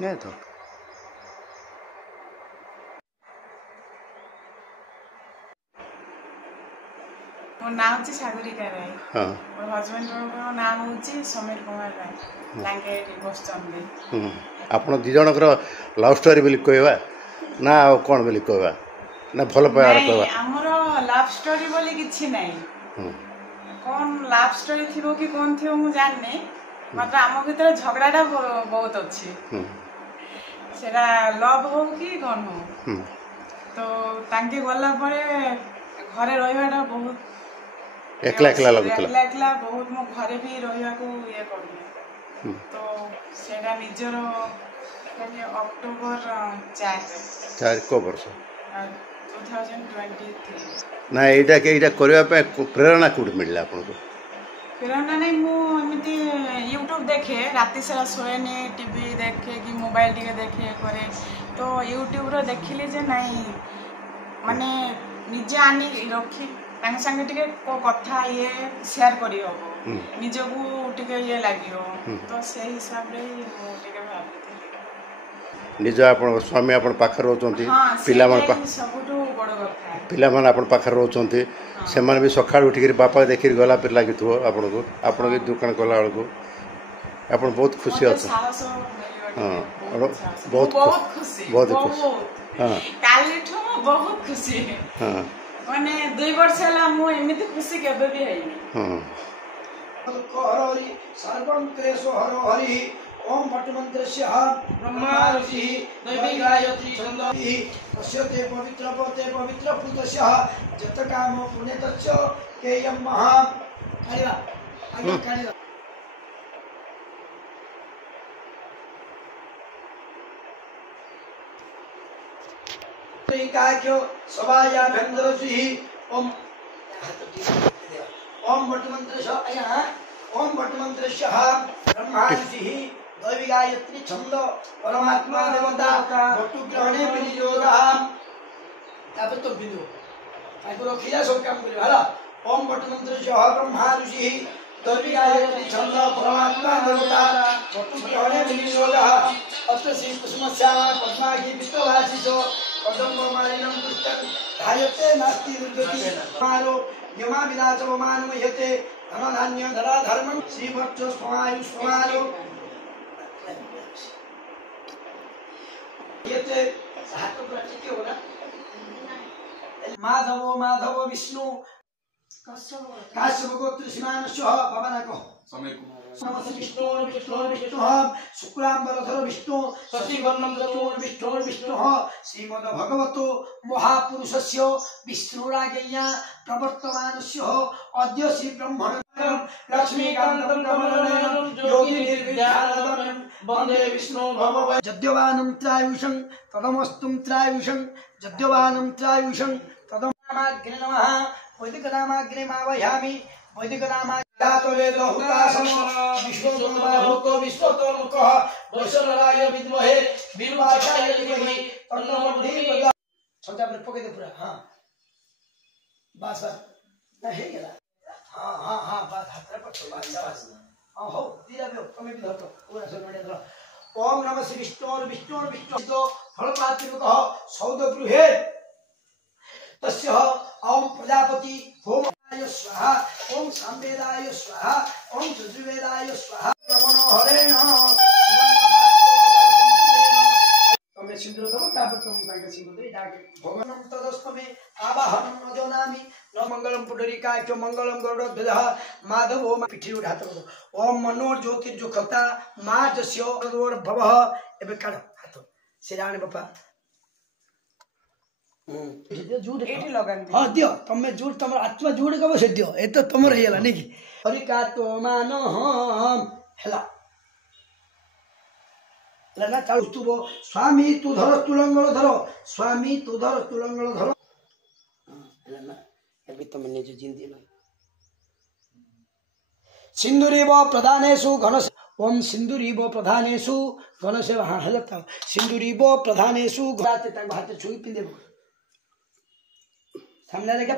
नहीं तो मो नाम हूँ सागरिका राय। हाँ मोर हजबैंड नाम हूँ समीर कुमार राय। लांगेट बसचंदी। आपण दी जनकर लव स्टोरी बोली कहवा ना आ कौन बोली कहवा ना भल पाइबार कहवा आमर लव स्टोरी बोली किछि नहीं। कौन लव स्टोरी थिबो कि कौन थिबो मु जानने मात्र आम भीतर झगड़ाटा बहुत अच्छी। सेरा लव हो कि कौन हो तो तांके गला परे घरे रहिबाटा बहुत एकला एकला लगुतला एकला एकला बहुत मो घरे भी रहिबा को ये करने तो सेरा निजर अक्टोबर 4 को वर्ष 2023 ना एटा करने प्रेरणा कौट मिलला आपको प्रेरणा नहीं मुझे यूट्यूब देखे राति सारा शोएनि टीवी देखे कि मोबाइल टी देखे करे तो यूट्यूब रो देखिली जे नहीं माने निजे आनी रखी संगे टिके को कथा ये शेयर करी हो निजको टिके ये लागियो तो से हिसाब रे मु टिके भाबी निज आपण स्वामी आपण पाखर रहउचंती पिला मन सबटू बड़ कथा पिला मन आपण पाखर रहउचंती से माने भी सकाळ उठिक बापा देखि गला पे लागिथो आपण को आपण के दुकान कला वाल को आपण बहुत खुशी अछ हां बहुत खुशी बहुत खुशी हां काली ठो बहुत खुशी हां माने 2 वर्ष हला मु एमिति खुशी केबे भी हैनी हां हरि सर्वं क्लेशो हरो हरि ओम भट्टमन्त्रस्य ब्रह्मा ऋषि दैवी गायत्री छन्दि पश्यते पवित्र पुतस्य जतकामो पुण्यतस्य केयं महा कालिवा आगे कालिवा काक्यो सभाया भेन्द्रसी ओम ओम भट्टमन्त्रस्य अयः ओम भट्टमन्त्रस्य ब्रह्मा ऋषि दैवी गायत्री छंद परमात्मा देवता भट्टु ग्रहणे विनियोगः तापर तो बिंदु ताको रखिया सब काम करियो हला ओम भट्टमन्त्रस्य ब्रह्मा ऋषि दैवी गायत्री छंद परमात्मा देवता भट्टु ग्रहणे विनियोगः अत्र श्री कुसुमस्यामा पद्मागी विष्णुवासिसो कदम्बमालिनं दुष्टं धायते नास्ति दुर्गति मारो यमा विनाशो मानमयते धनधान्य धरा धर्मं श्रीभट्ट स्वायु स्वायो ये ते हाथ पर ठीक होगा माधव माधव विष्णु काश्यप गोत्र श्रीमानस्य भवना को समय कुमार नमः विष्णु विष्णु विष्णु शुक्लांबरधर विष्णु शशिवर्णं चतुर् विष्णु विष्णु श्रीमद् भगवतो महापुरुषस्य विष्णुराज्ञया प्रवर्तमानस्य अद्य श्री ब्रह्मणं लक्ष्मीकान्तं कमलनयनं योगी निर्विद्यानन्दं वन्दे विष्णु भव जद्यवानं त्रायुषं तदमस्तुं त्रायुषं जद्यवानं त्रायुषं तदमाग्ने नमः वैदिकनामाग्ने मावयामि वैदिकनामाग्यातो वेदो हुतासम विश्वोत्तमो विश्वोत्तममुखः वैश्वराय विद्महे वीरवाचाय धीमहि तन्नो बुद्धि छंदा पर पके दे पूरा हां बस ना हे गेला हां बात हाथ पर तो बस हो दिया बे कमे भी धरतो पूरा सब मडे धर ओम नमः श्री विष्णु तो फलपात्रिकः सौदगृहे तस्य ओम प्रजापति होमाय स्वाहा ओम सामवेदाय स्वाहा ओम चतुर्वेदाय स्वाहा मनोहरेण तमे सिंदूर दो तापर तुम ताके सिंदूर दे डाके भगवान तदस्तमे आवाहनं न जनामि न मंगलम पुंडरीकाय च मंगलम गरुडध्वजः माधव ओम पिठी उठात करो ओम मनोर ज्योतिर्जुखता माजस्य भवः एबे काढ हाथ सिराण बापा जूड एठी लगान हां दियो तमे जूड तमर आत्मा जूड कबो से दियो ए तो तमर हेला नै कि हरि का तो मान हम हेला लना चालू तुबो स्वामी तू धर तुलंगल धर स्वामी तू धर तुलंगल धर लना एबे तमे ने जो जिंदी न सिंदूरीव प्रधानेषु घन ओम सिंदूरीव प्रधानेषु घन से हां हेला त सिंदूरीव प्रधानेषु गाते ता हाथ छुई पिंदे सामने लगा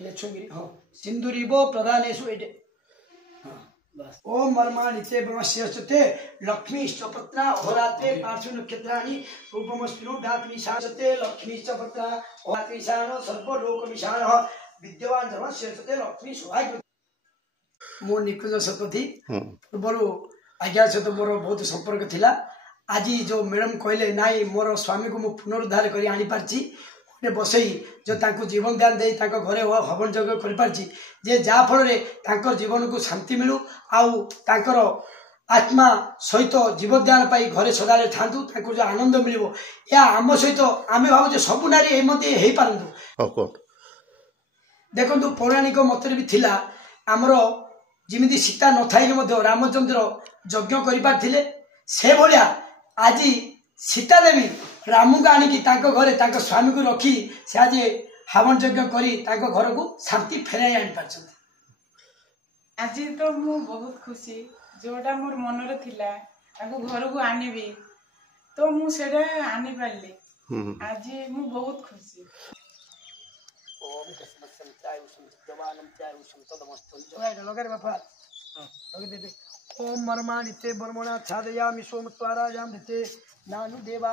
ले छुंगिरी हां सिंदूरीव प्रधानेषु एटे हां ओम मर्माणिते ब्रह्मस्यस्ते लक्ष्मी इष्टपत्रा अहोरात्रे पार्श्व नक्षत्राणि रूपमस्मिनो धात्मि शासते लक्ष्मी इष्टपत्रा अहोरात्रि शान सर्वलोक विशाल विद्यमान धर्मस्यस्ते लक्ष्मी सौभाग्य मो निकुंज शतपथी पूर्व आज्ञा सहित मोर बहुत संपर्क थिला आज जो मैडम कहले नाई मोर स्वामी को मु पुनरुद्धार करी आनी पारची बसई जो तांको जीवन दान दे तांको घरे हवन यज्ञ कर पारची जे जा फल रे तांको जीवन को शांति मिलू आउ तांकर आत्मा सहित जीवदान पाई घरे सदाले थांतु तांको जो आनंद मिलिबो या आम सहित आमे भाबो जे सब नारी ए मते हेई पारंतु देखंतु पौराणिक मतरे भी थिला हमरो जिमिति सीता न थाई मध्य रामचंद्र यज्ञ करि पारथिले से भलिया आज सीता देवी रामू को आनिकी तांको घरे तांको स्वामी को रखी से आज हवन यज्ञ करी तांको घर को शांति फेराई आनी पारछंती आज तो मु बहुत खुशी जोटा मोर मन रे थिला ताको घर को आनिबी तो मु सेडा आनी पारली आज मु बहुत खुशी ओम तस्मै चाय उष्णवानं चाय उष्णतमस्तु जय लगे रे बापा लगे दे ओम मर्माणिते ब्रह्मणा छादयामि सोमत्वारायां दिते नानु देवा